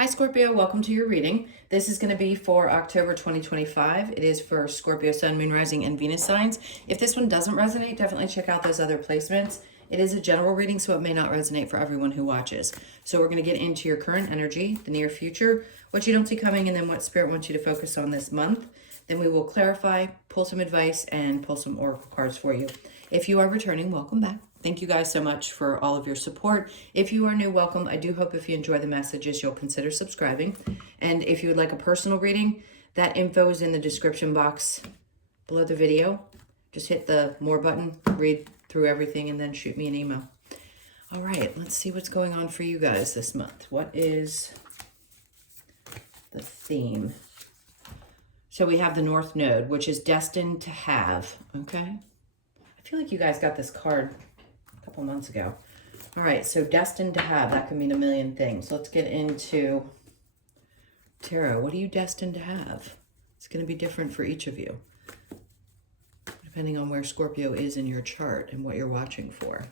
Hi Scorpio, welcome to your reading. This is going to be for October 2025. It is for Scorpio, Sun, Moon, Rising, and Venus signs. If this one doesn't resonate, definitely check out those other placements. It is a general reading, so it may not resonate for everyone who watches. So we're going to get into your current energy, the near future, what you don't see coming, and then what Spirit wants you to focus on this month. Then we will clarify, pull some advice, and pull some oracle cards for you. If you are returning, welcome back. Thank you guys so much for all of your support. If you are new, welcome. I do hope if you enjoy the messages, you'll consider subscribing. And if you would like a personal reading, that info is in the description box below the video. Just hit the more button, read through everything, and then shoot me an email. All right, let's see what's going on for you guys this month. What is the theme? So we have the North Node, which is destined to have, okay? I feel like you guys got this card a couple months ago. All right, so destined to have, that can mean a million things. Let's get into tarot. What are you destined to have? It's going to be different for each of you, depending on where Scorpio is in your chart and what you're watching for.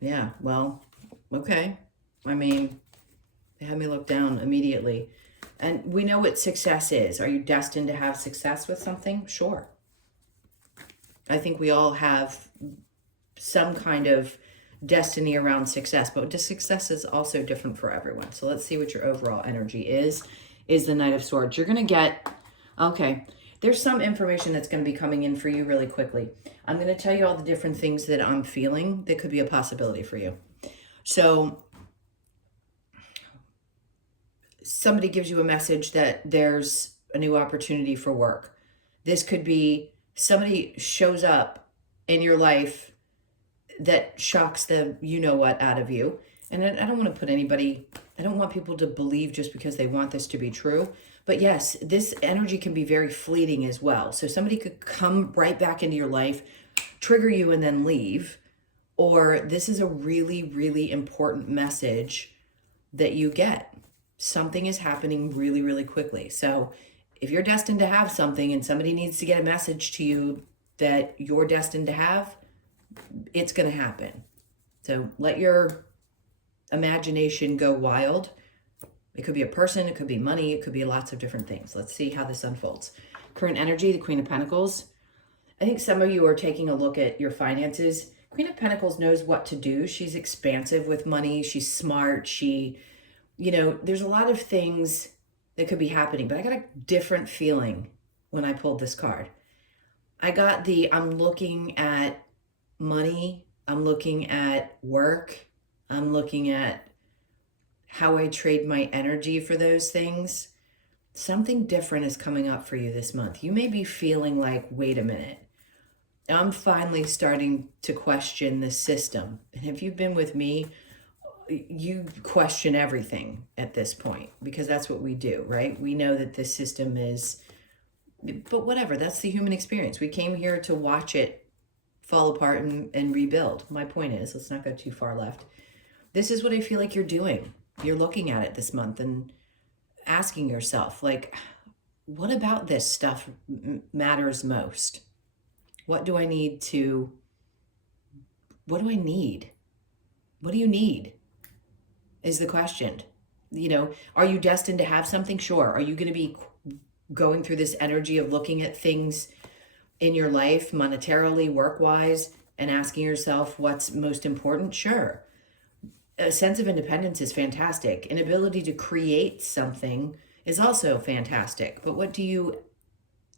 Yeah, well, okay. I mean, they had me look down immediately. And we know what success is. Are you destined to have success with something? Sure. I think we all have some kind of destiny around success, but the success is also different for everyone. So let's see what your overall energy is the Knight of Swords. You're going to get, okay, there's some information that's going to be coming in for you really quickly. I'm going to tell you all the different things that I'm feeling that could be a possibility for you. So somebody gives you a message that there's a new opportunity for work. This could be somebody shows up in your life that shocks the you-know-what out of you. And I don't want to put anybody, I don't want people to believe just because they want this to be true. But yes, this energy can be very fleeting as well. So somebody could come right back into your life, trigger you, and then leave. Or this is a really, really important message that you get. Something is happening really, really quickly. So if you're destined to have something and somebody needs to get a message to you that you're destined to have, it's going to happen. So let your imagination go wild. It could be a person, it could be money, it could be lots of different things. Let's see how this unfolds. Current energy, the Queen of Pentacles. I think some of you are taking a look at your finances. Queen of Pentacles knows what to do. She's expansive with money. She's smart. There's a lot of things that could be happening, but I got a different feeling when I pulled this card. I got I'm looking at money, I'm looking at work, I'm looking at how I trade my energy for those things. Something different is coming up for you this month. You may be feeling like, wait a minute, I'm finally starting to question the system. And if you've been with me, you question everything at this point because that's what we do, right? We know that this system is, but whatever, that's the human experience. We came here to watch it fall apart and rebuild. My point is, let's not go too far left. This is what I feel like you're doing. You're looking at it this month and asking yourself, like, what about this stuff matters most? What do I need? What do you need? Is the question. Are you destined to have something? Sure. Are you going to be going through this energy of looking at things in your life, monetarily, work-wise, and asking yourself what's most important? Sure. A sense of independence is fantastic. An ability to create something is also fantastic. But what do you,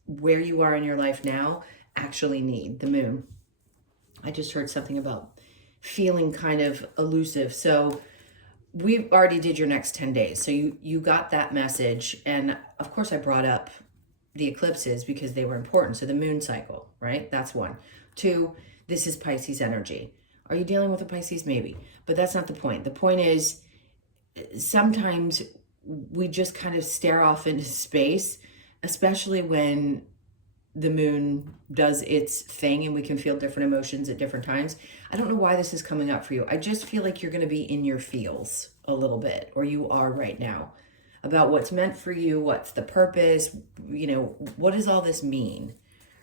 where you are in your life now, actually need? The Moon. I just heard something about feeling kind of elusive. So we already did your next 10 days. So you got that message. And of course I brought up the eclipses because they were important. So the moon cycle, right? That's one. Two, this is Pisces energy. Are you dealing with a Pisces? Maybe. But that's not the point. The point is sometimes we just kind of stare off into space, especially when the moon does its thing and we can feel different emotions at different times. I don't know why this is coming up for you. I just feel like you're going to be in your feels a little bit, or you are right now, about what's meant for you, what's the purpose, what does all this mean?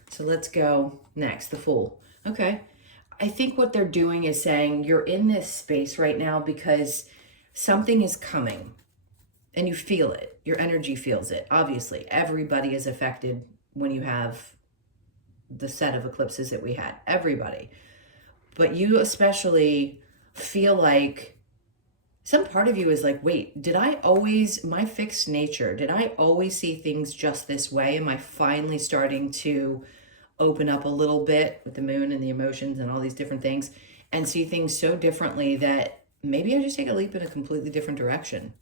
So let's go next, the Fool. Okay. I think what they're doing is saying you're in this space right now because something is coming. And you feel it. Your energy feels it. Obviously, everybody is affected when you have the set of eclipses that we had. Everybody. But you especially feel like some part of you is like, wait, did I always, my fixed nature, did I always see things just this way? Am I finally starting to open up a little bit with the moon and the emotions and all these different things and see things so differently that maybe I just take a leap in a completely different direction?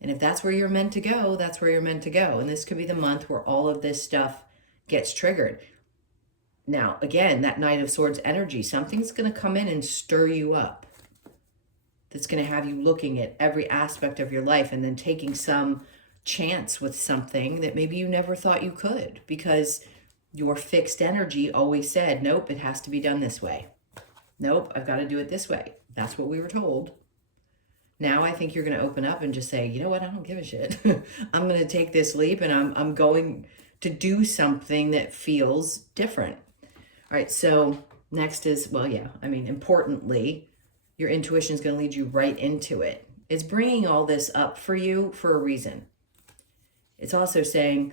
And if that's where you're meant to go, that's where you're meant to go. And this could be the month where all of this stuff gets triggered. Now, again, that Knight of Swords energy, something's going to come in and stir you up. That's going to have you looking at every aspect of your life and then taking some chance with something that maybe you never thought you could, because your fixed energy always said, nope, it has to be done this way. Nope, I've got to do it this way. That's what we were told. Now I think you're going to open up and just say, you know what, I don't give a shit. I'm going to take this leap and I'm going to do something that feels different. All right, so next is, well, yeah, I mean, importantly, your intuition is going to lead you right into it. It's bringing all this up for you for a reason. It's also saying,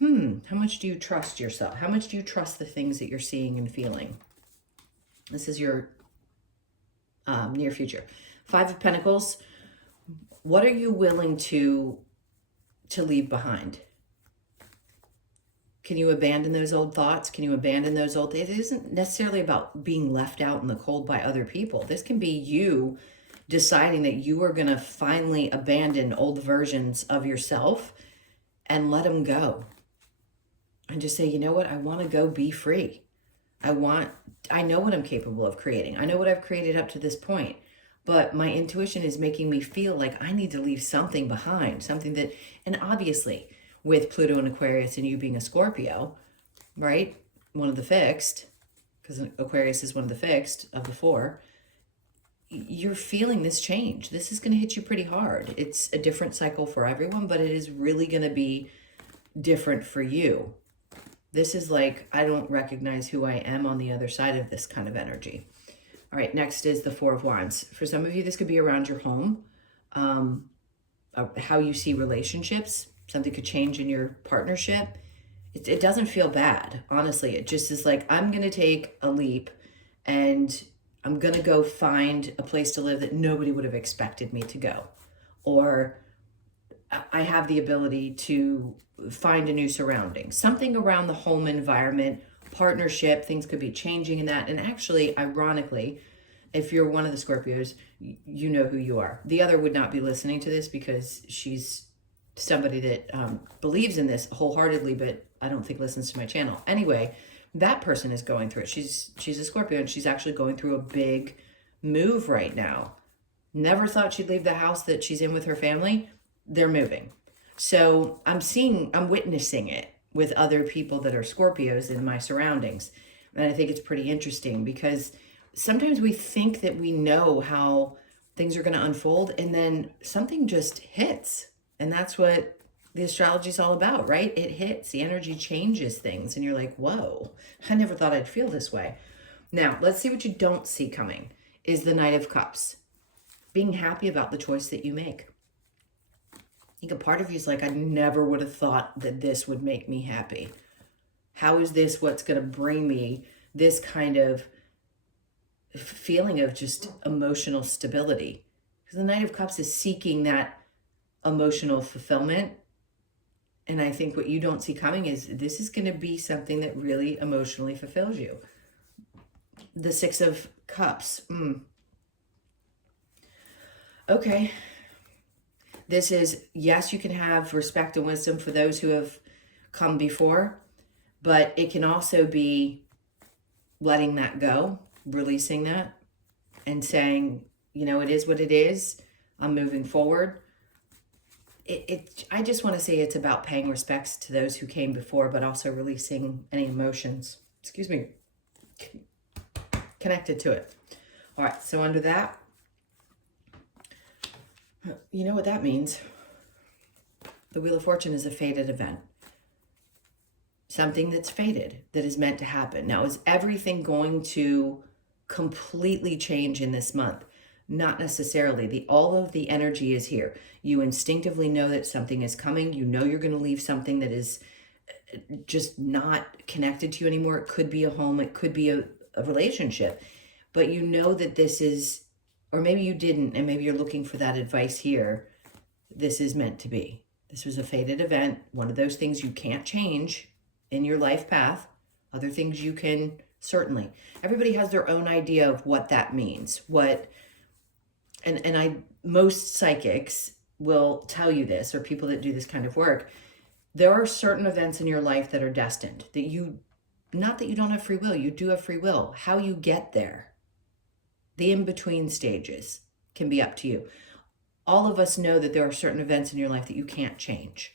how much do you trust yourself? How much do you trust the things that you're seeing and feeling? This is your near future. 5 of Pentacles. What are you willing to leave behind? Can you abandon those old thoughts? Can you abandon those old... It isn't necessarily about being left out in the cold by other people. This can be you deciding that you are going to finally abandon old versions of yourself and let them go. And just say, you know what? I want to go be free. I know what I'm capable of creating. I know what I've created up to this point. But my intuition is making me feel like I need to leave something behind. Something that... And obviously, with Pluto and Aquarius and you being a Scorpio, right? One of the fixed, because Aquarius is one of the fixed of the 4, you're feeling this change. This is going to hit you pretty hard. It's a different cycle for everyone, but it is really going to be different for you. This is like, I don't recognize who I am on the other side of this kind of energy. All right, next is the 4 of Wands. For some of you, this could be around your home, how you see relationships. Something could change in your partnership. It doesn't feel bad, honestly. It just is like, I'm going to take a leap and I'm going to go find a place to live that nobody would have expected me to go. Or I have the ability to find a new surrounding. Something around the home environment, partnership, things could be changing in that. And actually, ironically, if you're one of the Scorpios, you know who you are. The other would not be listening to this because she's somebody that believes in this wholeheartedly, but I don't think listens to my channel. Anyway, that person is going through it. She's a Scorpio and she's actually going through a big move right now. Never thought she'd leave the house that she's in with her family. They're moving. So I'm witnessing it with other people that are Scorpios in my surroundings. And I think it's pretty interesting because sometimes we think that we know how things are going to unfold and then something just hits. And that's what the astrology is all about, right? It hits, the energy changes things. And you're like, whoa, I never thought I'd feel this way. Now, let's see what you don't see coming is the Knight of Cups. Being happy about the choice that you make. I think a part of you is like, I never would have thought that this would make me happy. How is this what's going to bring me this kind of feeling of just emotional stability? Because the Knight of Cups is seeking that emotional fulfillment. And I think what you don't see coming is this is going to be something that really emotionally fulfills you. The 6 of Cups. Okay. This is, yes, you can have respect and wisdom for those who have come before, but it can also be letting that go, releasing that, and saying, you know, it is what it is. I'm moving forward. I just want to say it's about paying respects to those who came before, but also releasing any emotions, connected to it. All right, so under that, you know what that means. The Wheel of Fortune is a fated event. Something that's fated, that is meant to happen. Now, is everything going to completely change in this month? Not necessarily. All of the energy is here. You instinctively know that something is coming. You know you're going to leave something that is just not connected to you anymore. It could be a home, it could be a relationship, but you know that this is, or maybe you didn't, and maybe you're looking for that advice here. This is meant to be. This was a fated event, one of those things you can't change in your life path. Other things you can, certainly. Everybody has their own idea of what that means. Most psychics will tell you this, or people that do this kind of work. There are certain events in your life that are destined, that you, not that you don't have free will, you do have free will. How you get there, the in-between stages, can be up to you. All of us know that there are certain events in your life that you can't change.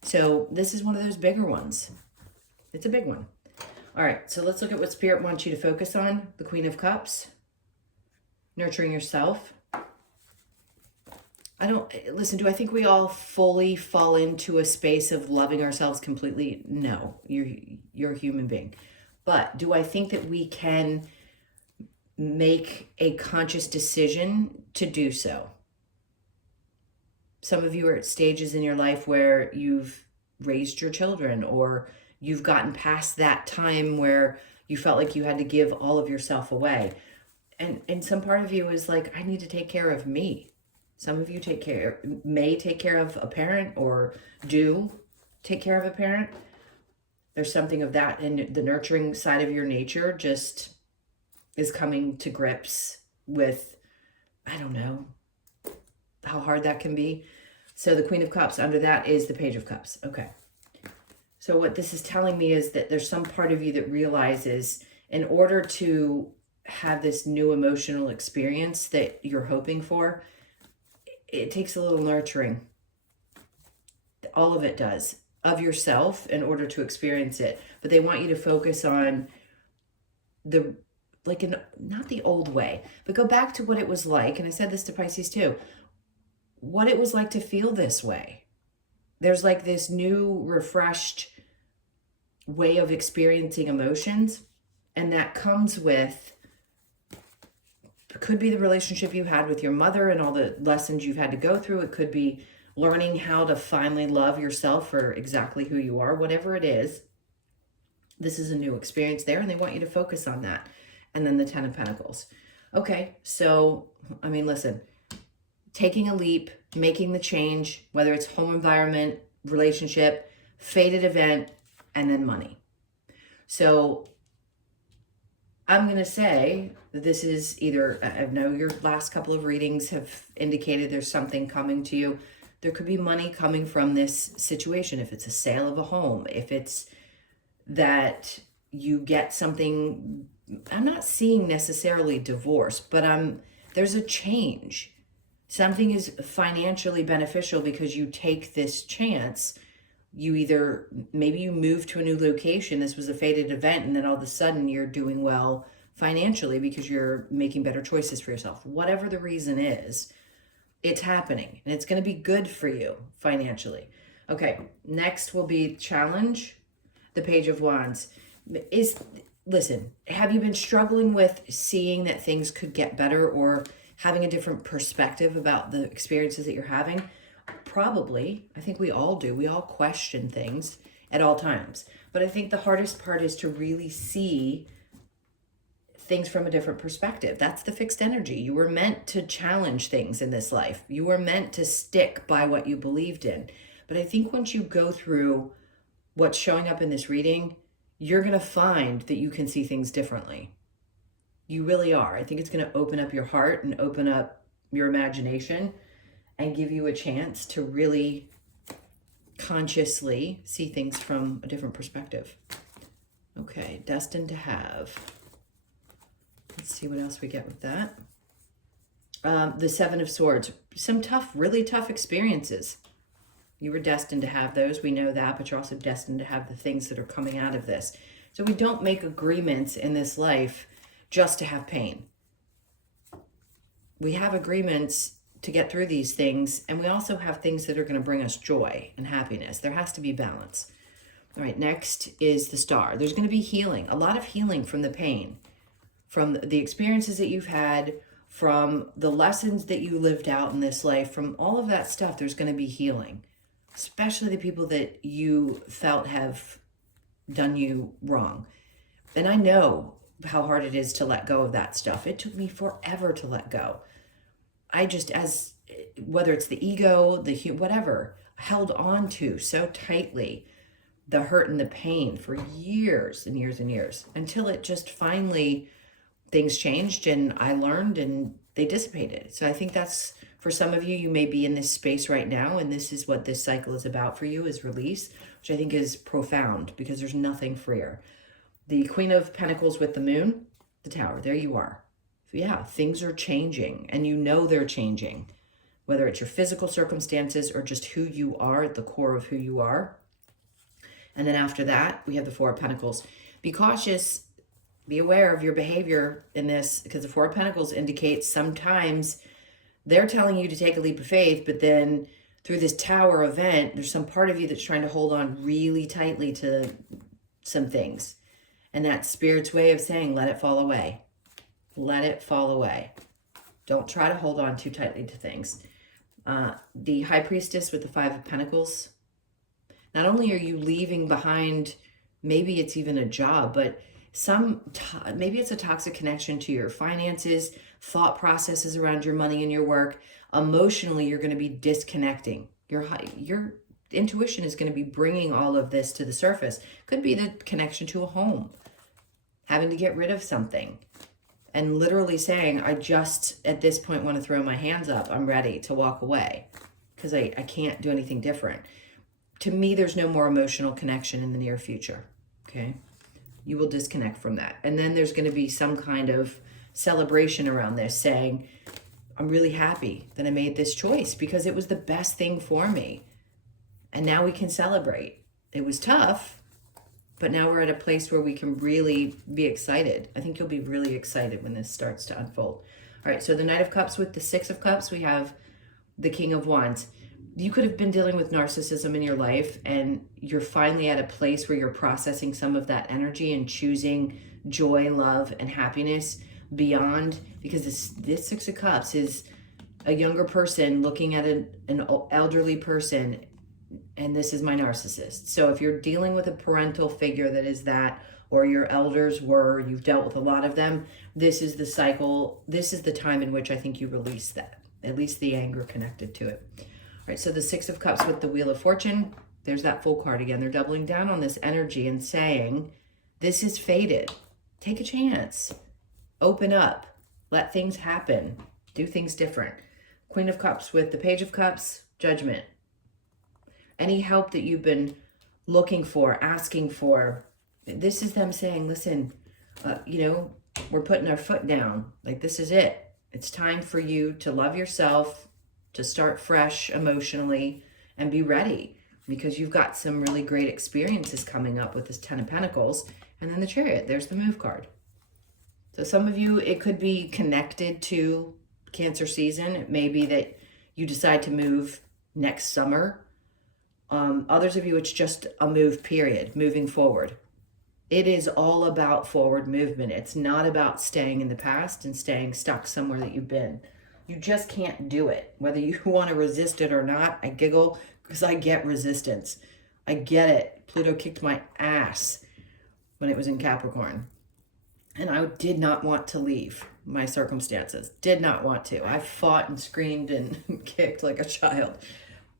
So this is one of those bigger ones. It's a big one. All right, so let's look at what Spirit wants you to focus on. The Queen of Cups, nurturing yourself. Do I think we all fully fall into a space of loving ourselves completely? No, you're a human being. But do I think that we can make a conscious decision to do so? Some of you are at stages in your life where you've raised your children, or you've gotten past that time where you felt like you had to give all of yourself away. And some part of you is like, I need to take care of me. Some of you may take care of a parent, or do take care of a parent. There's something of that, and the nurturing side of your nature just is coming to grips with, I don't know how hard that can be. So the Queen of Cups, under that is the Page of Cups. Okay. So what this is telling me is that there's some part of you that realizes, in order to have this new emotional experience that you're hoping for, it takes a little nurturing. All of it does, of yourself, in order to experience it. But they want you to focus on not the old way, but go back to what it was like. And I said this to Pisces too, what it was like to feel this way. There's like this new, refreshed way of experiencing emotions. And that comes with, it could be the relationship you had with your mother and all the lessons you've had to go through. It could be learning how to finally love yourself for exactly who you are, whatever it is. This is a new experience there, and they want you to focus on that. And then the Ten of Pentacles. Okay, so, listen, taking a leap, making the change, whether it's home environment, relationship, fated event, and then money. So I'm going to say that this is either, I know your last couple of readings have indicated there's something coming to you. There could be money coming from this situation. If it's a sale of a home, if it's that you get something, I'm not seeing necessarily divorce, but there's a change. Something is financially beneficial because you take this chance. Maybe you move to a new location. This was a fated event, and then all of a sudden you're doing well financially because you're making better choices for yourself. Whatever the reason is, it's happening, and it's going to be good for you financially. Okay, next will be challenge, the Page of Wands. Listen, have you been struggling with seeing that things could get better, or having a different perspective about the experiences that you're having? Probably. I think we all do. We all question things at all times. But I think the hardest part is to really see things from a different perspective. That's the fixed energy. You were meant to challenge things in this life. You were meant to stick by what you believed in. But I think once you go through what's showing up in this reading, you're going to find that you can see things differently. You really are. I think it's going to open up your heart and open up your imagination and give you a chance to really consciously see things from a different perspective. Okay, destined to have. Let's see what else we get with that. The Seven of Swords. Some really tough experiences. You were destined to have those. We know that, but you're also destined to have the things that are coming out of this. So we don't make agreements in this life just to have pain. We have agreements to get through these things, and we also have things that are going to bring us joy and happiness. There has to be balance. All right, next is the Star. There's going to be healing, a lot of healing from the pain, from the experiences that you've had, from the lessons that you lived out in this life, from all of that stuff, there's going to be healing, especially the people that you felt have done you wrong. And I know how hard it is to let go of that stuff. It took me forever to let go. I just, as whether it's the ego, whatever, held on to so tightly the hurt and the pain for years and years and years, until it just finally, things changed and I learned and they dissipated. So I think that's, for some of you, you may be in this space right now, and this is what this cycle is about for you, is release, which I think is profound, because there's nothing freer. The Queen of Pentacles with the Moon, the Tower, there you are. So yeah, things are changing, and you know they're changing, whether it's your physical circumstances or just who you are at the core of who you are. And then after that, we have the Four of Pentacles. Be cautious, be aware of your behavior in this, because the Four of Pentacles indicates sometimes they're telling you to take a leap of faith, but then through this Tower event, there's some part of you that's trying to hold on really tightly to some things. And that's Spirit's way of saying, let it fall away. Let it fall away. Don't try to hold on too tightly to things. The High Priestess with the Five of Pentacles. Not only are you leaving behind, maybe it's even a job, but maybe it's a toxic connection to your finances, thought processes around your money and your work. Emotionally, you're going to be disconnecting. Your intuition is going to be bringing all of this to the surface. Could be the connection to a home, having to get rid of something, and literally saying, I just at this point want to throw my hands up. I'm ready to walk away because I can't do anything different. To me, there's no more emotional connection in the near future, okay? You will disconnect from that. And then there's going to be some kind of celebration around this, saying, I'm really happy that I made this choice because it was the best thing for me. And now we can celebrate. It was tough, but now we're at a place where we can really be excited. I think you'll be really excited when this starts to unfold. All right, so the Knight of Cups with the Six of Cups, we have the King of Wands. You could have been dealing with narcissism in your life, and you're finally at a place where you're processing some of that energy and choosing joy, love, and happiness beyond, because this Six of Cups is a younger person looking at an elderly person, and this is my narcissist. So if you're dealing with a parental figure that is that, or your elders were, you've dealt with a lot of them, this is the cycle, this is the time in which I think you release that, at least the anger connected to it. All right, so the Six of Cups with the Wheel of Fortune, there's that Full card again. They're doubling down on this energy and saying, this is fated. Take a chance. Open up. Let things happen. Do things different. Queen of Cups with the Page of Cups, Judgment. Any help that you've been looking for, asking for, this is them saying, listen, we're putting our foot down. Like, this is it. It's time for you to love yourself, to start fresh emotionally, and be ready, because you've got some really great experiences coming up with this Ten of Pentacles. And then the Chariot, there's the Move card. So some of you, it could be connected to Cancer season. It may be that you decide to move next summer. Others of you, it's just a move period, moving forward. It is all about forward movement. It's not about staying in the past and staying stuck somewhere that you've been. You just can't do it. Whether you want to resist it or not, I giggle because I get resistance. I get it. Pluto kicked my ass when it was in Capricorn. And I did not want to leave my circumstances. Did not want to. I fought and screamed and kicked like a child.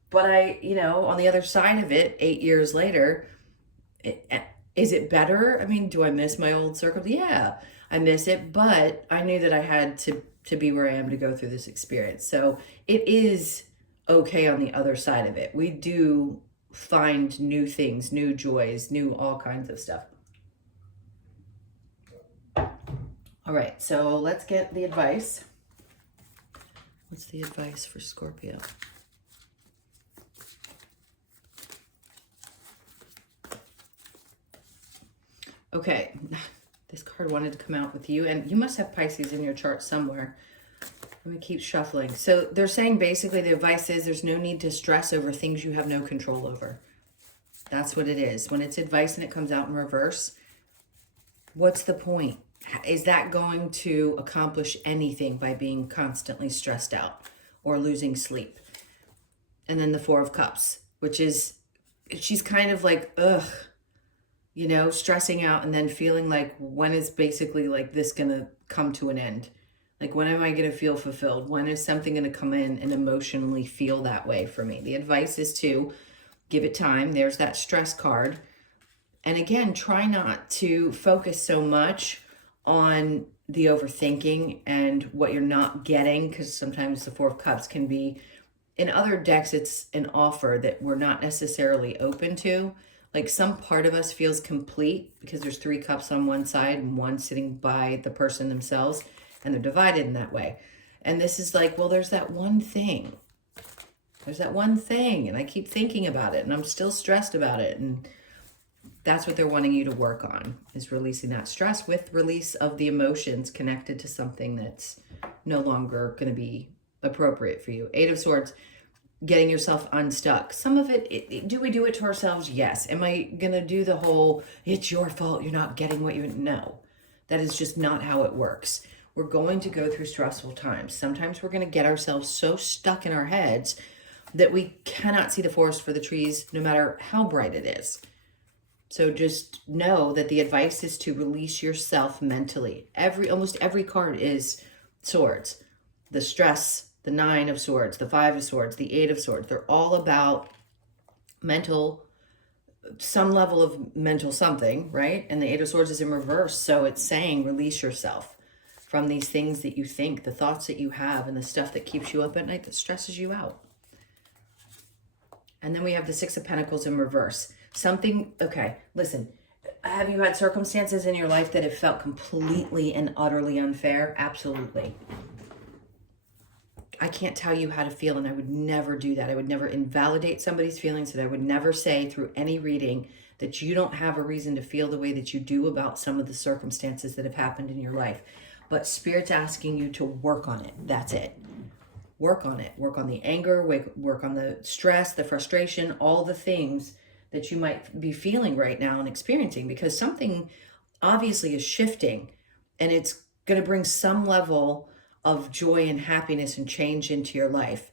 But on the other side of it, 8 years later, is it better? I mean, do I miss my old circle? Yeah, I miss it. But I knew that I had to be where I am to go through this experience. So it is okay on the other side of it. We do find new things, new joys, new all kinds of stuff. All right, so let's get the advice. What's the advice for Scorpio? Okay, this card wanted to come out with you, and you must have Pisces in your chart somewhere. Let me keep shuffling. So they're saying basically the advice is there's no need to stress over things you have no control over. That's what it is. When it's advice and it comes out in reverse, what's the point? Is that going to accomplish anything by being constantly stressed out or losing sleep? And then the Four of Cups, which is, she's kind of like, ugh, you know, stressing out and then feeling like, when is basically like this gonna come to an end? Like, when am I gonna feel fulfilled? When is something gonna come in and emotionally feel that way for me? The advice is to give it time. There's that stress card. And again, try not to focus so much on the overthinking and what you're not getting, because sometimes the Four of Cups can be, in other decks, it's an offer that we're not necessarily open to. Like, some part of us feels complete because there's 3 cups on one side and one sitting by the person themselves, and they're divided in that way. And this is like, well, there's that one thing. There's that one thing, and I keep thinking about it, and I'm still stressed about it. And that's what they're wanting you to work on, is releasing that stress with release of the emotions connected to something that's no longer going to be appropriate for you. 8 of Swords, getting yourself unstuck. Some of it, do we do it to ourselves? Yes. Am I going to do the whole, it's your fault, you're not getting what you, no. That is just not how it works. We're going to go through stressful times. Sometimes we're going to get ourselves so stuck in our heads that we cannot see the forest for the trees, no matter how bright it is. So just know that the advice is to release yourself mentally. Almost every card is swords. The stress, the 9 of Swords, the 5 of Swords, the 8 of Swords. They're all about mental, some level of mental something, right? And the 8 of Swords is in reverse. So it's saying release yourself from these things that you think, the thoughts that you have, and the stuff that keeps you up at night that stresses you out. And then we have the 6 of Pentacles in reverse. Something, okay, listen, have you had circumstances in your life that have felt completely and utterly unfair? Absolutely. I can't tell you how to feel, and I would never do that. I would never invalidate somebody's feelings, and I would never say through any reading that you don't have a reason to feel the way that you do about some of the circumstances that have happened in your life. But Spirit's asking you to work on it. That's it. Work on it. Work on the anger, work on the stress, the frustration, all the things that you might be feeling right now and experiencing, because something obviously is shifting, and it's going to bring some level of joy and happiness and change into your life.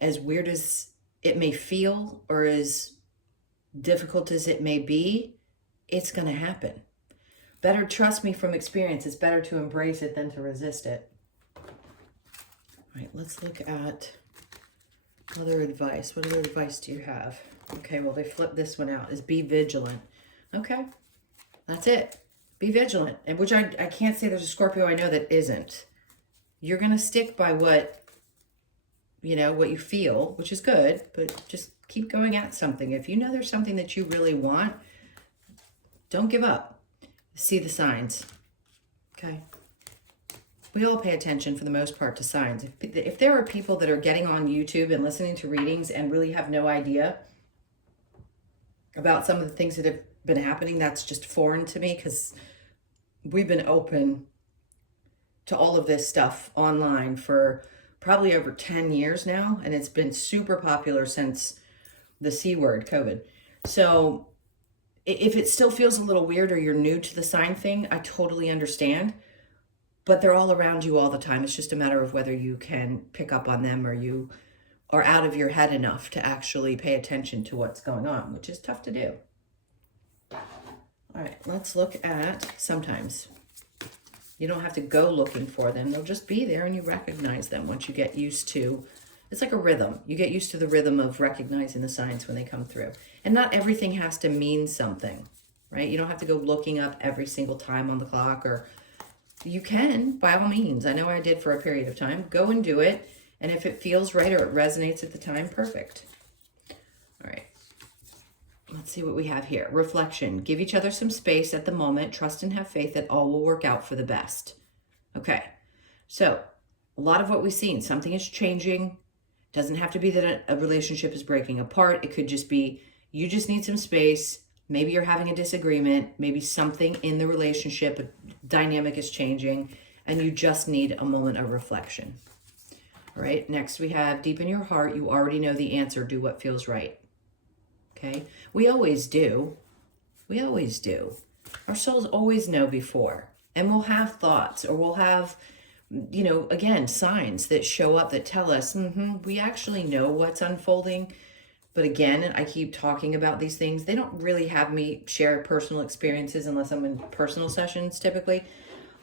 As weird as it may feel, or as difficult as it may be, it's going to happen. Better trust me from experience. It's better to embrace it than to resist it. All right, let's look at other advice. What other advice do you have? Okay, well, they flipped this one out, is be vigilant. Okay, that's it. Be vigilant. And which I can't say there's a Scorpio I know that isn't. You're going to stick by what, you know, what you feel, which is good, but just keep going at something. If you know there's something that you really want, don't give up. See the signs. Okay. We all pay attention for the most part to signs. If there are people that are getting on YouTube and listening to readings and really have no idea about some of the things that have been happening, that's just foreign to me, because we've been open to all of this stuff online for probably over 10 years now, and it's been super popular since the C word, COVID. So if it still feels a little weird, or you're new to the sign thing, I totally understand. But they're all around you all the time. It's just a matter of whether you can pick up on them, or you are out of your head enough to actually pay attention to what's going on, which is tough to do. All right, let's look at sometimes. You don't have to go looking for them. They'll just be there, and you recognize them once you get used to, it's like a rhythm. You get used to the rhythm of recognizing the signs when they come through. And not everything has to mean something, right? You don't have to go looking up every single time on the clock, or you can, by all means. I know I did for a period of time. Go and do it. And if it feels right or it resonates at the time, perfect. All right. Let's see what we have here. Reflection. Give each other some space at the moment. Trust and have faith that all will work out for the best. Okay. So a lot of what we've seen, something is changing. Doesn't have to be that a relationship is breaking apart. It could just be you just need some space. Maybe you're having a disagreement. Maybe something in the relationship, a dynamic is changing, and you just need a moment of reflection. All right, next we have deep in your heart, you already know the answer. Do what feels right. Okay, we always do. We always do. Our souls always know before. And we'll have thoughts, or we'll have, again, signs that show up that tell us, we actually know what's unfolding. But again, I keep talking about these things. They don't really have me share personal experiences unless I'm in personal sessions typically.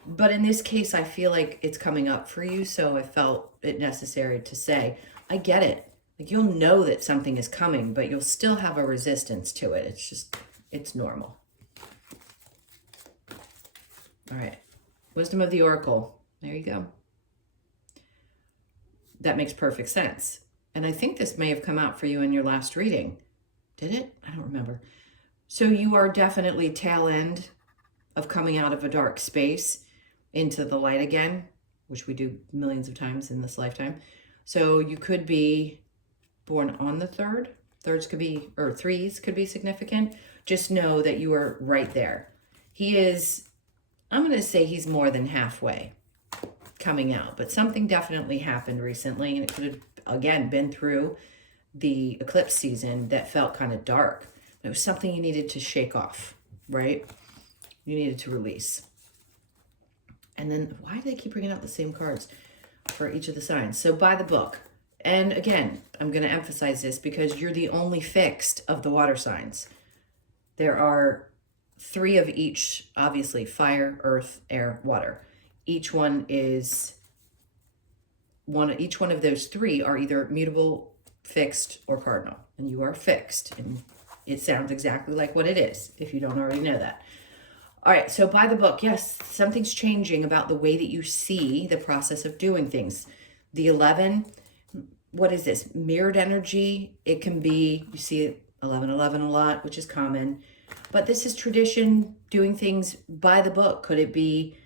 But in this case, I feel like it's coming up for you. So I felt it necessary to say, I get it. Like, you'll know that something is coming, but you'll still have a resistance to it. It's normal. All right. Wisdom of the Oracle. There you go. That makes perfect sense. And I think this may have come out for you in your last reading. Did it? I don't remember. So you are definitely tail end of coming out of a dark space into the light again, which we do millions of times in this lifetime. So you could be born on the 3rd. Thirds could be, or 3s could be significant. Just know that you are right there. He is, I'm going to say he's more than halfway coming out, but something definitely happened recently, and it could have, again, been through the eclipse season that felt kind of dark. It was something you needed to shake off, right? You needed to release. And then, why do they keep bringing up the same cards for each of the signs? So by the book. And again, I'm going to emphasize this because you're the only fixed of the water signs. There are 3 of each, obviously, fire, earth, air, water. Each one is each one of those 3 are either mutable, fixed, or cardinal. And you are fixed. And it sounds exactly like what it is, if you don't already know that. All right, so by the book, yes, something's changing about the way that you see the process of doing things. The 11, what is this? Mirrored energy. It can be, you see 1111 a lot, which is common. But this is tradition, doing things by the book. Could it be,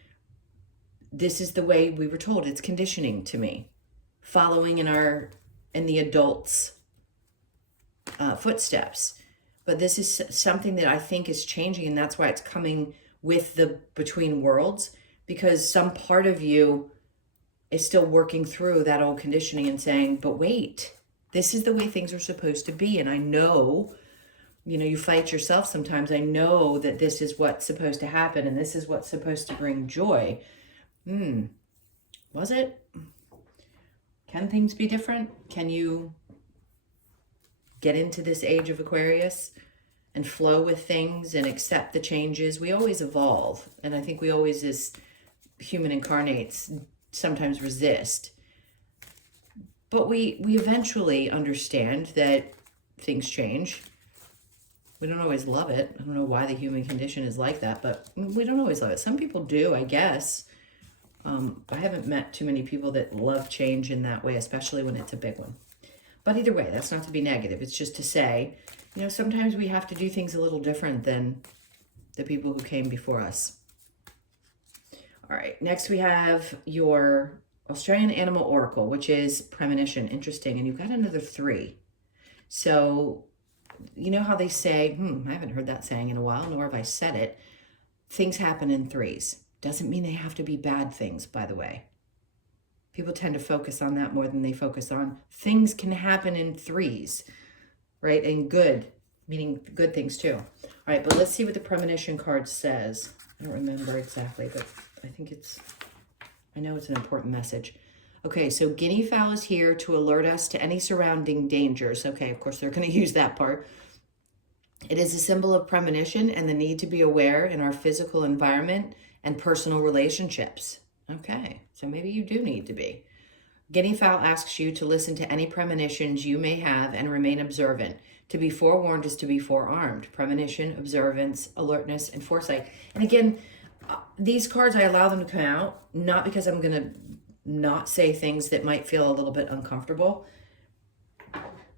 this is the way we were told? It's conditioning to me. Following in the adults' footsteps. But this is something that I think is changing, and that's why it's coming with the between worlds, because some part of you is still working through that old conditioning and saying, but wait, this is the way things are supposed to be. And I know, you fight yourself sometimes. I know that this is what's supposed to happen, and this is what's supposed to bring joy. Was it? Can things be different? Can you get into this age of Aquarius and flow with things and accept the changes? We always evolve. And I think we always, as human incarnates, sometimes resist. But we eventually understand that things change. We don't always love it. I don't know why the human condition is like that, but we don't always love it. Some people do, I guess. I haven't met too many people that love change in that way, especially when it's a big one. But either way, that's not to be negative. It's just to say, sometimes we have to do things a little different than the people who came before us. All right, next we have your Australian Animal Oracle, which is premonition. Interesting. And you've got another 3. So, you know how they say, I haven't heard that saying in a while, nor have I said it. Things happen in 3s. Doesn't mean they have to be bad things, by the way. People tend to focus on that more than they focus on things can happen in 3s, right? And good, meaning good things too. All right, but let's see what the premonition card says. I don't remember exactly, but I know it's an important message. Okay, so guinea fowl is here to alert us to any surrounding dangers. Okay, of course, they're going to use that part. It is a symbol of premonition and the need to be aware in our physical environment and personal relationships. Okay, so maybe you do need to be. Guinea fowl asks you to listen to any premonitions you may have and remain observant. To be forewarned is to be forearmed. Premonition, observance, alertness, and foresight. And again, these cards, I allow them to come out, not because I'm going to not say things that might feel a little bit uncomfortable.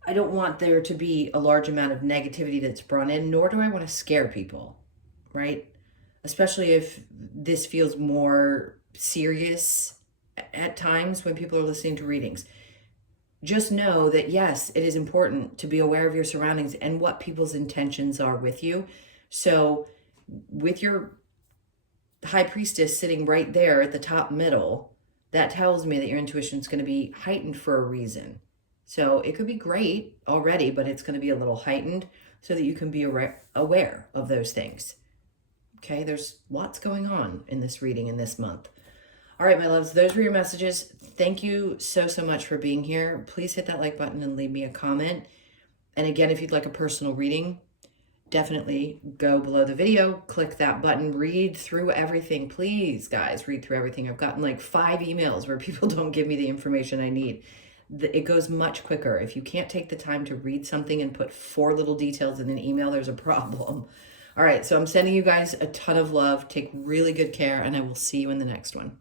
I don't want there to be a large amount of negativity that's brought in, nor do I want to scare people, right? Especially if this feels more serious at times when people are listening to readings. Just know that, yes, it is important to be aware of your surroundings and what people's intentions are with you. So with your high priestess sitting right there at the top middle, that tells me that your intuition is going to be heightened for a reason. So it could be great already, but it's going to be a little heightened so that you can be aware of those things. Okay, there's lots going on in this reading in this month. All right, my loves, those were your messages. Thank you so, so much for being here. Please hit that like button and leave me a comment. And again, if you'd like a personal reading, definitely go below the video, click that button, read through everything. Please, guys, read through everything. I've gotten like 5 emails where people don't give me the information I need. It goes much quicker. If you can't take the time to read something and put 4 little details in an email, there's a problem. All right, so I'm sending you guys a ton of love. Take really good care, and I will see you in the next one.